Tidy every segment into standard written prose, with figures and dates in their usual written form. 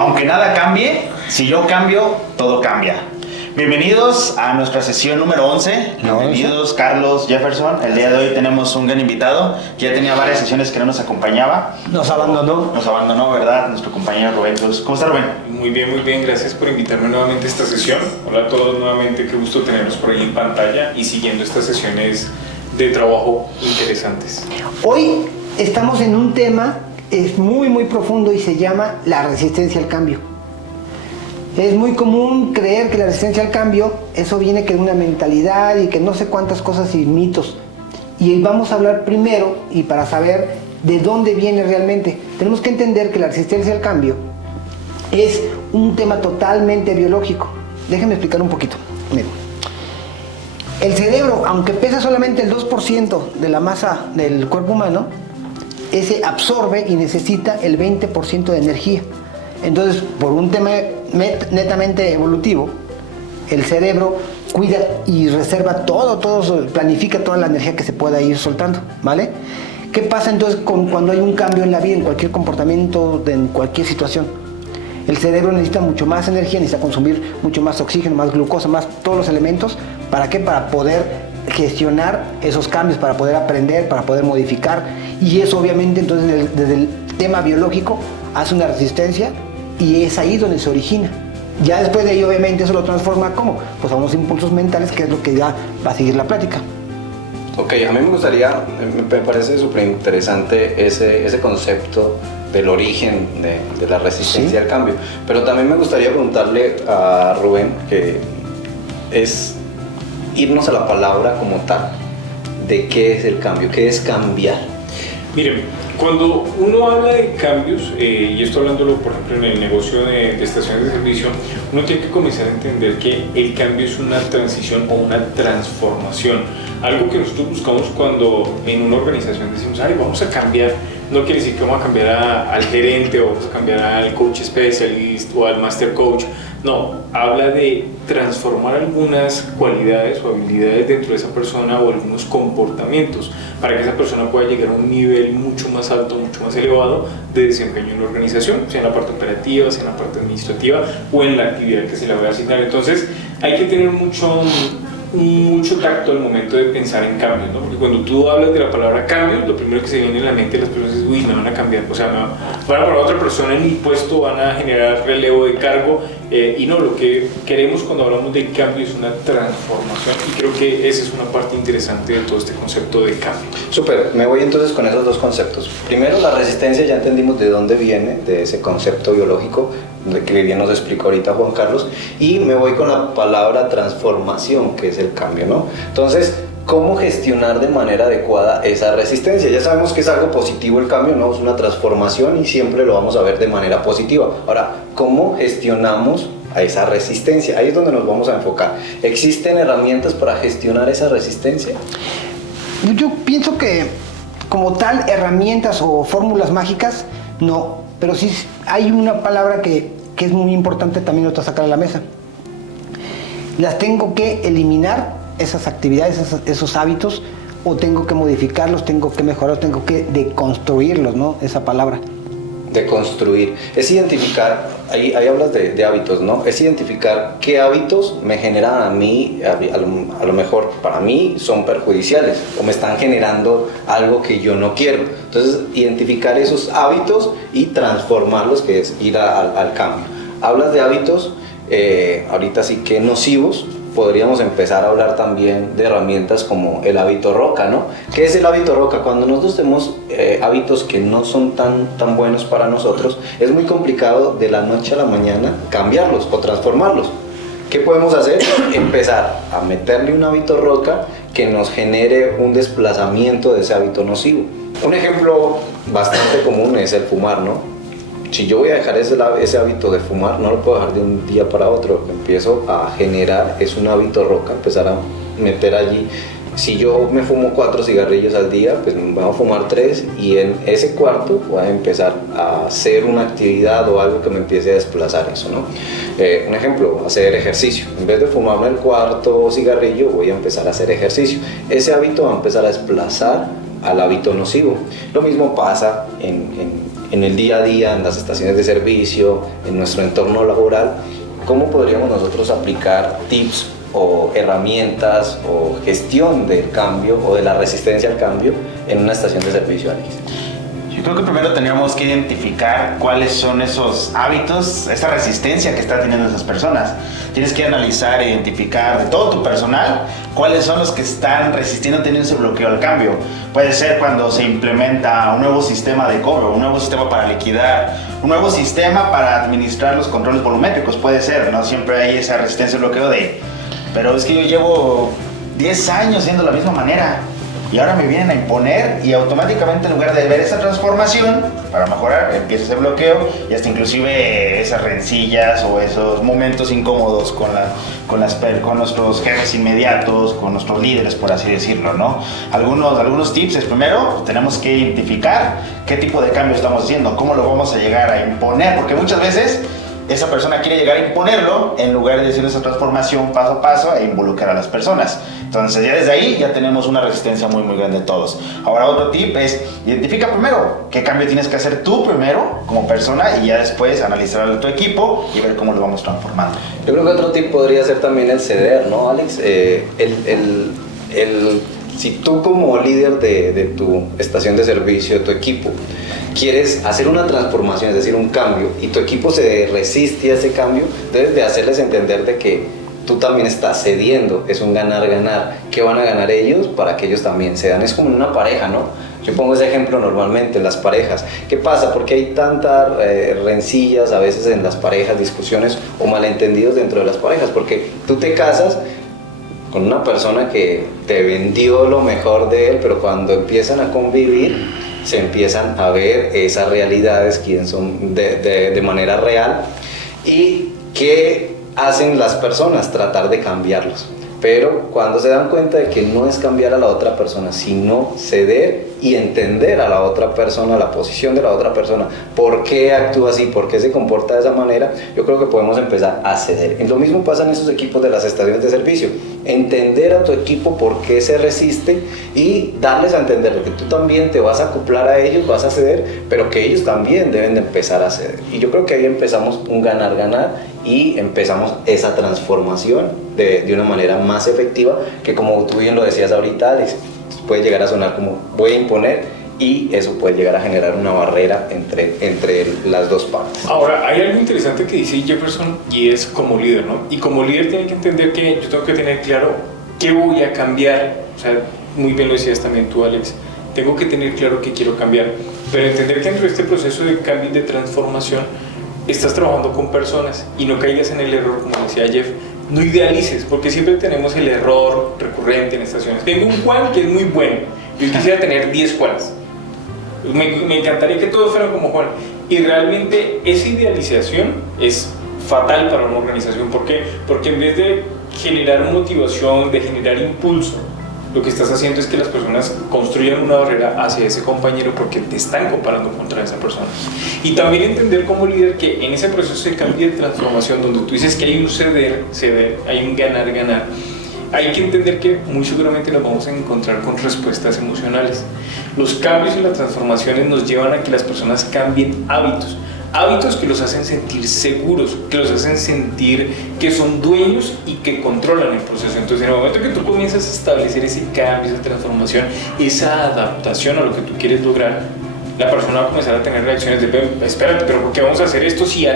Aunque nada cambie, si yo cambio, todo cambia. Bienvenidos a nuestra sesión número 11. Bienvenidos, Carlos, Jefferson. El día de hoy tenemos un gran invitado que ya tenía varias sesiones que no nos acompañaba. Nos abandonó, ¿verdad? Nuestro compañero Rubén Cruz. ¿Cómo está, Rubén? Muy bien. Gracias por invitarme nuevamente a esta sesión. Hola a todos nuevamente. Qué gusto tenerlos por ahí en pantalla y siguiendo estas sesiones de trabajo interesantes. Hoy estamos en un tema muy profundo y se llama la resistencia al cambio. Es muy común creer que la resistencia al cambio, eso viene que de una mentalidad y que no sé cuántas cosas y mitos. Y vamos a hablar primero, y para saber de dónde viene realmente, tenemos que entender que la resistencia al cambio es un tema totalmente biológico. Déjenme explicar un poquito. Miren. El cerebro, aunque pesa solamente el 2% de la masa del cuerpo humano, ese absorbe y necesita el 20% de energía. Entonces, por un tema netamente evolutivo, el cerebro cuida y reserva todo, planifica toda la energía que se pueda ir soltando, ¿vale? ¿Qué pasa entonces cuando hay un cambio en la vida, en cualquier comportamiento, en cualquier situación? El cerebro necesita mucho más energía, necesita consumir mucho más oxígeno, más glucosa, más todos los elementos. ¿Para qué? Para poder gestionar esos cambios, para poder aprender, para poder modificar. Y eso obviamente entonces desde el tema biológico hace una resistencia y es ahí donde se origina. Ya después de ahí obviamente eso lo transforma ¿cómo? Pues a unos impulsos mentales, que es lo que ya va a seguir la plática. Ok, a mí me gustaría, me parece súper interesante ese concepto del origen de la resistencia al cambio, pero también me gustaría preguntarle a Rubén, que es irnos a la palabra como tal, de qué es el cambio, qué es cambiar. Miren, cuando uno habla de cambios, y esto hablándolo por ejemplo en el negocio de estaciones de servicio, uno tiene que comenzar a entender que el cambio es una transición o una transformación. Algo que nosotros buscamos cuando en una organización decimos, ay, vamos a cambiar, no quiere decir que vamos a cambiar al gerente o vamos a cambiar al coach specialist o al master coach. No, habla de transformar algunas cualidades o habilidades dentro de esa persona o algunos comportamientos para que esa persona pueda llegar a un nivel mucho más alto, mucho más elevado de desempeño en la organización, sea en la parte operativa, sea en la parte administrativa o en la actividad que se le va a asignar. Entonces hay que tener mucho tacto al momento de pensar en cambios, ¿no? Porque cuando tú hablas de la palabra cambio, lo primero que se viene en la mente de las personas es, uy, me van a cambiar, o sea, van a poner a otra persona en mi puesto, van a generar relevo de cargo, y no, lo que queremos cuando hablamos de cambio es una transformación, y creo que esa es una parte interesante de todo este concepto de cambio. Súper, me voy entonces con esos dos conceptos. Primero, la resistencia, ya entendimos de dónde viene, de ese concepto biológico, que bien nos explicó ahorita Juan Carlos, y me voy con la palabra transformación, que es el cambio, ¿no? Entonces, ¿cómo gestionar de manera adecuada esa resistencia? Ya sabemos que es algo positivo el cambio, ¿no? Es una transformación y siempre lo vamos a ver de manera positiva. Ahora, ¿cómo gestionamos a esa resistencia? Ahí es donde nos vamos a enfocar. ¿Existen herramientas para gestionar esa resistencia? Yo pienso que como tal herramientas o fórmulas mágicas, no. Pero sí hay una palabra que es muy importante también otra sacar a la mesa. Las tengo que eliminar, esas actividades, esos hábitos, o tengo que modificarlos, tengo que mejorarlos, tengo que deconstruirlos, ¿no? Esa palabra. Deconstruir. Es identificar, ahí hablas de hábitos, ¿no? Es identificar qué hábitos me generan a mí, a lo mejor para mí son perjudiciales o me están generando algo que yo no quiero. Entonces, identificar esos hábitos y transformarlos, que es ir al cambio. Hablas de hábitos, ahorita sí que nocivos. Podríamos empezar a hablar también de herramientas como el hábito roca, ¿no? ¿Qué es el hábito roca? Cuando nosotros tenemos hábitos que no son tan buenos para nosotros, es muy complicado de la noche a la mañana cambiarlos o transformarlos. ¿Qué podemos hacer? Empezar a meterle un hábito roca que nos genere un desplazamiento de ese hábito nocivo. Un ejemplo bastante común es el fumar, ¿no? Si yo voy a dejar ese hábito de fumar, no lo puedo dejar de un día para otro. Lo que empiezo a generar es un hábito roca, empezar a meter allí. Si yo me fumo 4 cigarrillos al día, pues me voy a fumar 3 y en ese cuarto voy a empezar a hacer una actividad o algo que me empiece a desplazar eso, ¿no? Un ejemplo, hacer ejercicio. En vez de fumarme el cuarto cigarrillo, voy a empezar a hacer ejercicio. Ese hábito va a empezar a desplazar al hábito nocivo. Lo mismo pasa en en el día a día, en las estaciones de servicio, en nuestro entorno laboral, ¿cómo podríamos nosotros aplicar tips o herramientas o gestión del cambio o de la resistencia al cambio en una estación de servicio, Alex? Yo creo que primero tendríamos que identificar cuáles son esos hábitos, esa resistencia que están teniendo esas personas. Tienes que analizar e identificar de todo tu personal cuáles son los que están resistiendo, teniendo ese bloqueo al cambio. Puede ser cuando se implementa un nuevo sistema de cobro, un nuevo sistema para liquidar, un nuevo sistema para administrar los controles volumétricos. Puede ser, ¿no? Siempre hay esa resistencia al bloqueo de, pero es que yo llevo 10 años siendo de la misma manera. Y ahora me vienen a imponer y automáticamente en lugar de ver esa transformación para mejorar, empieza ese bloqueo y hasta inclusive esas rencillas o esos momentos incómodos con nuestros jefes inmediatos, con nuestros líderes, por así decirlo, ¿no? Algunos tips es primero, tenemos que identificar qué tipo de cambio estamos haciendo, cómo lo vamos a llegar a imponer, porque muchas veces esa persona quiere llegar a imponerlo en lugar de decir esa transformación paso a paso e involucrar a las personas. Entonces ya desde ahí ya tenemos una resistencia muy muy grande todos. Ahora otro tip es identifica primero qué cambio tienes que hacer tú primero como persona y ya después analizar a tu equipo y ver cómo lo vamos transformando. Yo creo que otro tip podría ser también el ceder, ¿no, Alex? Si tú como líder de tu estación de servicio, de tu equipo, quieres hacer una transformación, es decir, un cambio, y tu equipo se resiste a ese cambio, debes de hacerles entender de que tú también estás cediendo, es un ganar-ganar. ¿Qué van a ganar ellos para que ellos también cedan? Es como en una pareja, ¿no? Yo pongo ese ejemplo normalmente en las parejas. ¿Qué pasa? Porque hay tantas rencillas a veces en las parejas, discusiones o malentendidos dentro de las parejas, porque tú te casas con una persona que te vendió lo mejor de él, pero cuando empiezan a convivir se empiezan a ver esas realidades, quién son de manera real y qué hacen las personas, tratar de cambiarlos. Pero cuando se dan cuenta de que no es cambiar a la otra persona, sino ceder y entender a la otra persona, la posición de la otra persona, por qué actúa así, por qué se comporta de esa manera, yo creo que podemos empezar a ceder. Y lo mismo pasa en esos equipos de las estaciones de servicio. Entender a tu equipo por qué se resiste y darles a entender que tú también te vas a acoplar a ellos, vas a ceder, pero que ellos también deben de empezar a ceder. Y yo creo que ahí empezamos un ganar-ganar y empezamos esa transformación de una manera más efectiva que, como tú bien lo decías ahorita, Alex, puede llegar a sonar como voy a imponer y eso puede llegar a generar una barrera entre las dos partes. Ahora, hay algo interesante que dice Jefferson y es como líder, ¿no? Y como líder tiene que entender que yo tengo que tener claro qué voy a cambiar. O sea, muy bien lo decías también tú, Alex, tengo que tener claro qué quiero cambiar, pero entender que dentro de este proceso de cambio y de transformación estás trabajando con personas y no caigas en el error, como decía Jeff, no idealices, porque siempre tenemos el error recurrente en estaciones. Tengo un Juan que es muy bueno, yo quisiera tener 10 Juanes. Me encantaría que todos fueran como Juan. Y realmente esa idealización es fatal para una organización. ¿Por qué? Porque en vez de generar motivación, de generar impulso, lo que estás haciendo es que las personas construyan una barrera hacia ese compañero porque te están comparando contra esa persona. Y también entender como líder que en ese proceso de cambio y de transformación, donde tú dices que hay un ceder, hay un ganar, hay que entender que muy seguramente nos vamos a encontrar con respuestas emocionales. Los cambios y las transformaciones nos llevan a que las personas cambien hábitos que los hacen sentir seguros, que los hacen sentir que son dueños y que controlan el proceso. Entonces, en el momento que tú comienzas a establecer ese cambio, esa transformación, esa adaptación a lo que tú quieres lograr, la persona va a comenzar a tener reacciones de espérate, pero ¿por qué vamos a hacer esto si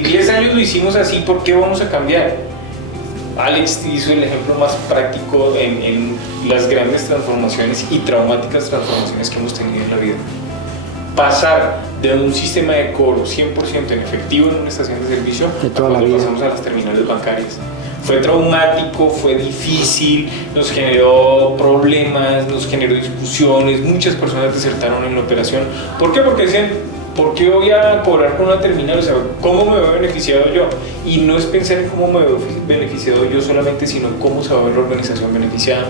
10 años lo hicimos así, ¿por qué vamos a cambiar? Alex hizo el ejemplo más práctico en las grandes transformaciones y traumáticas transformaciones que hemos tenido en la vida. Pasar de un sistema de cobro 100% en efectivo en una estación de servicio de toda la vida, pasamos a las terminales bancarias. Fue traumático, fue difícil, nos generó problemas, nos generó discusiones, muchas personas desertaron en la operación. ¿Por qué? Porque decían, ¿por qué voy a cobrar con una terminal? O sea, ¿cómo me veo beneficiado yo? Y no es pensar en cómo me veo beneficiado yo solamente, sino cómo se va a ver la organización beneficiada.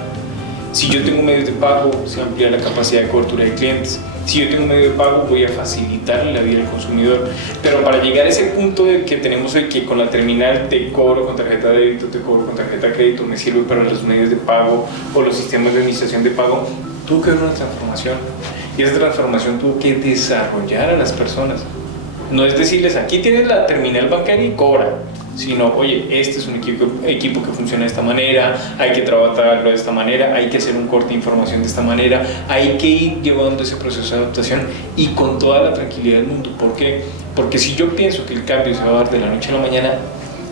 Si yo tengo medios de pago, se amplía la capacidad de cobertura de clientes. Si yo tengo un medio de pago, voy a facilitarle la vida al consumidor. Pero para llegar a ese punto de que tenemos hoy, que con la terminal te cobro con tarjeta de débito, te cobro con tarjeta de crédito, me sirve para los medios de pago o los sistemas de administración de pago, tuvo que haber una transformación. Y esa transformación tuvo que desarrollar a las personas. No es decirles, aquí tienes la terminal bancaria y cobra, sino, oye, este es un equipo que funciona de esta manera, hay que trabajarlo de esta manera, hay que hacer un corte de información de esta manera, hay que ir llevando ese proceso de adaptación y con toda la tranquilidad del mundo. ¿Por qué? Porque si yo pienso que el cambio se va a dar de la noche a la mañana,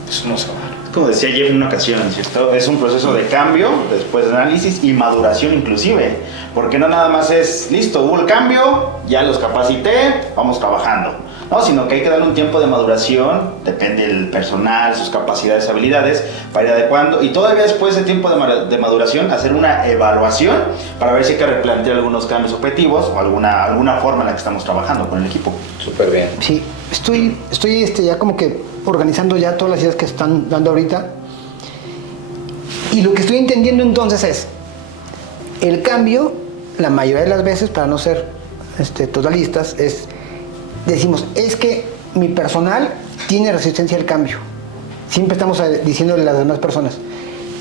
pues no se va a dar. Como decía Jeff en una ocasión, ¿cierto? Es un proceso de cambio, después de análisis y maduración inclusive, porque no nada más es, listo, hubo el cambio, ya los capacité, vamos trabajando. No, sino que hay que darle un tiempo de maduración, depende del personal, sus capacidades, habilidades, para ir adecuando y todavía después de tiempo de maduración hacer una evaluación para ver si hay que replantear algunos cambios objetivos o alguna forma en la que estamos trabajando con el equipo. Súper bien. Sí, estoy ya como que organizando ya todas las ideas que están dando ahorita y lo que estoy entendiendo entonces es el cambio, la mayoría de las veces, para no ser totalistas, decimos, es que mi personal tiene resistencia al cambio. Siempre estamos diciéndole a las demás personas.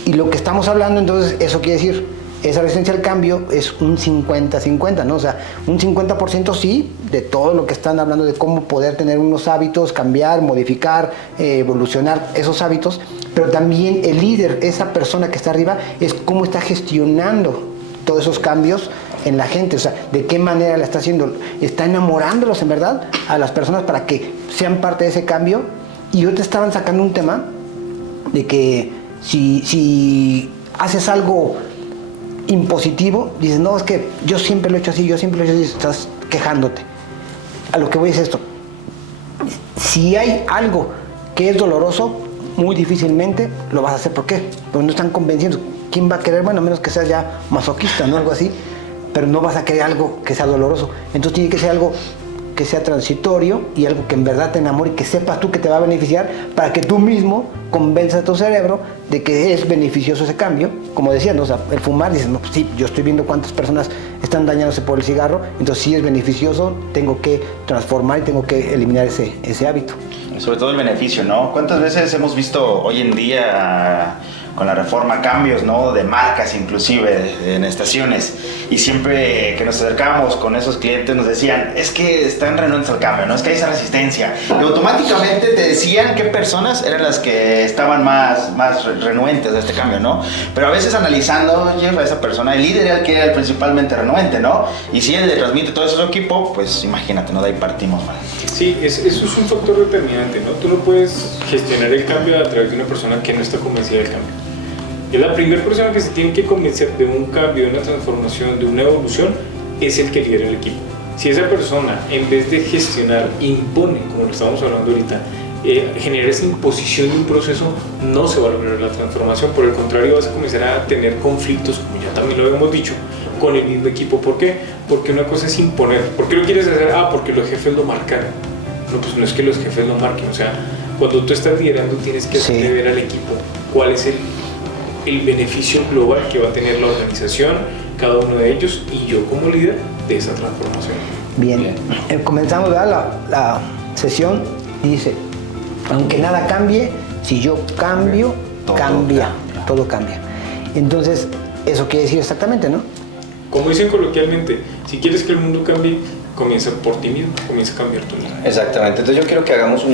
Y lo que estamos hablando, entonces, eso quiere decir, esa resistencia al cambio es un 50-50, ¿no? O sea, un 50% sí, de todo lo que están hablando de cómo poder tener unos hábitos, cambiar, modificar, evolucionar esos hábitos, pero también el líder, esa persona que está arriba, es cómo está gestionando todos esos cambios en la gente, o sea, de qué manera la está haciendo, está enamorándolos en verdad a las personas para que sean parte de ese cambio. Y hoy te estaban sacando un tema de que si haces algo impositivo, dices, no, es que yo siempre lo he hecho así, estás quejándote. A lo que voy es esto, si hay algo que es doloroso, muy difícilmente lo vas a hacer. ¿Por qué? Porque no están convenciendo. ¿Quién va a querer? Bueno, a menos que seas ya masoquista, ¿no? Algo así. Pero no vas a querer algo que sea doloroso. Entonces tiene que ser algo que sea transitorio y algo que en verdad te enamore y que sepas tú que te va a beneficiar para que tú mismo convenzas a tu cerebro de que es beneficioso ese cambio. Como decían, ¿no? O sea, el fumar, dices, no, pues sí, yo estoy viendo cuántas personas están dañándose por el cigarro, entonces si es beneficioso, tengo que transformar y tengo que eliminar ese hábito. Sobre todo el beneficio, ¿no? ¿Cuántas veces hemos visto hoy en día con la reforma cambios, ¿no? De marcas inclusive en estaciones, y siempre que nos acercábamos con esos clientes nos decían, es que están renuentes al cambio, ¿no? Es que hay esa resistencia, y automáticamente te decían qué personas eran las que estaban más renuentes a este cambio, ¿no? Pero a veces analizando, Jeff, a esa persona, el líder era el que era principalmente renuente, ¿no? Y si él le transmite todo eso a su equipo, pues imagínate, ¿no? De ahí partimos, ¿vale? Sí, eso es un factor determinante, ¿no? Tú no puedes gestionar el cambio a través de una persona que no está convencida del cambio. Y la primera persona que se tiene que convencer de un cambio, de una transformación, de una evolución, es el que lidera el equipo. Si esa persona, en vez de gestionar, impone, como lo estamos hablando ahorita, genera esa imposición de un proceso, no se va a lograr la transformación. Por el contrario, vas a comenzar a tener conflictos, como ya también lo habíamos dicho, con el mismo equipo. ¿Por qué? Porque una cosa es imponer. ¿Por qué lo quieres hacer? Porque los jefes lo marcaron. No, pues no es que los jefes lo marquen. O sea, cuando tú estás liderando, tienes que hacerle ver al equipo cuál es el beneficio global que va a tener la organización, cada uno de ellos, y yo como líder de esa transformación. Bien. Comenzamos la sesión y dice, aunque nada cambie, si yo cambio, todo cambia. Entonces, eso quiere decir exactamente, ¿no? Como dicen coloquialmente, si quieres que el mundo cambie, comienza por ti mismo, comienza a cambiar tu vida. Exactamente, entonces yo quiero que hagamos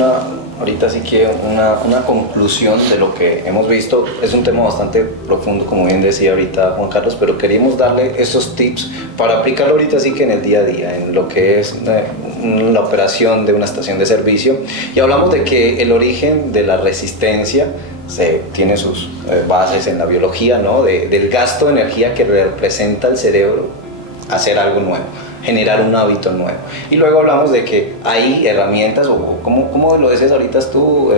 ahorita sí que una conclusión de lo que hemos visto. Es un tema bastante profundo, como bien decía ahorita Juan Carlos, pero queríamos darle esos tips para aplicarlo ahorita sí que en el día a día, en lo que es la operación de una estación de servicio. Y hablamos de que el origen de la resistencia tiene sus bases en la biología, ¿no? Del gasto de energía que representa el cerebro hacer algo nuevo, generar un hábito nuevo. Y luego hablamos de que hay herramientas, o ¿cómo lo decías ahorita tú?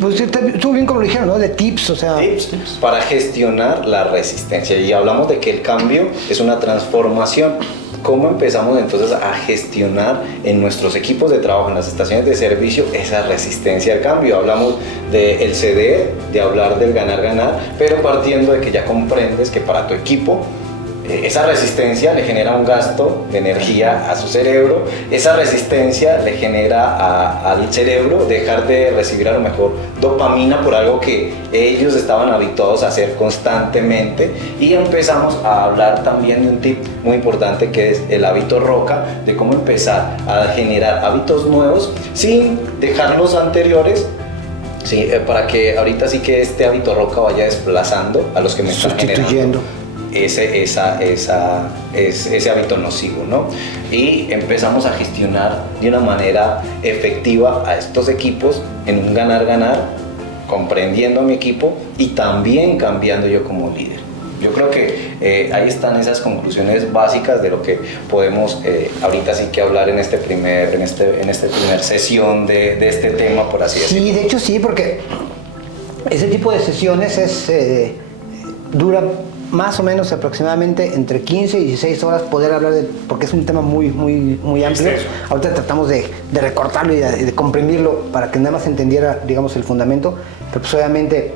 Pues estuvo bien como lo dijeron, ¿no? De tips, o sea... Tips para gestionar la resistencia. Y hablamos de que el cambio es una transformación. ¿Cómo empezamos entonces a gestionar en nuestros equipos de trabajo, en las estaciones de servicio, esa resistencia al cambio? Hablamos del ceder, de hablar del ganar-ganar, pero partiendo de que ya comprendes que para tu equipo esa resistencia le genera un gasto de energía a su cerebro, esa resistencia le genera al cerebro dejar de recibir a lo mejor dopamina por algo que ellos estaban habituados a hacer constantemente, y empezamos a hablar también de un tip muy importante que es el hábito roca, de cómo empezar a generar hábitos nuevos sin dejar los anteriores. Sí, para que ahorita sí que este hábito roca vaya desplazando a los que me están generando ese hábito nocivo, ¿no? Y empezamos a gestionar de una manera efectiva a estos equipos en un ganar-ganar, comprendiendo a mi equipo y también cambiando yo como líder. Yo creo que ahí están esas conclusiones básicas de lo que podemos ahorita sí que hablar en esta primer sesión de este tema, por así decirlo. Sí, de hecho sí, porque ese tipo de sesiones dura más o menos aproximadamente entre 15 y 16 horas poder hablar porque es un tema muy amplio. Extenso. Ahorita tratamos de recortarlo y de comprimirlo para que nada más se entendiera, digamos, el fundamento, pero pues obviamente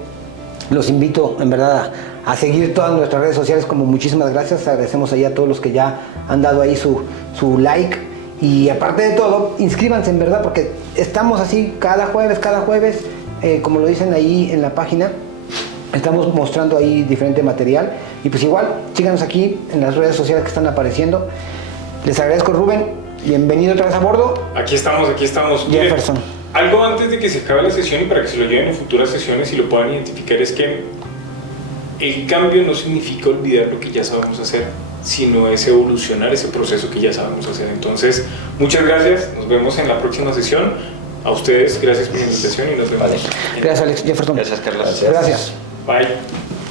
los invito en verdad a seguir todas nuestras redes sociales, como muchísimas gracias, agradecemos ahí a todos los que ya han dado ahí su like, y aparte de todo, inscríbanse en verdad, porque estamos así cada jueves, como lo dicen ahí en la página, estamos mostrando ahí diferente material, y pues igual, síganos aquí en las redes sociales que están apareciendo. Les agradezco, Rubén, bienvenido otra vez a bordo. Aquí estamos. Jefferson. Algo antes de que se acabe la sesión y para que se lo lleven en futuras sesiones y lo puedan identificar, es que el cambio no significa olvidar lo que ya sabemos hacer, sino es evolucionar ese proceso que ya sabemos hacer. Entonces, muchas gracias, nos vemos en la próxima sesión. A ustedes, gracias por la invitación y nos vemos. Vale. Gracias, Alex. Jefferson. Gracias, Carlos. Gracias. Bye.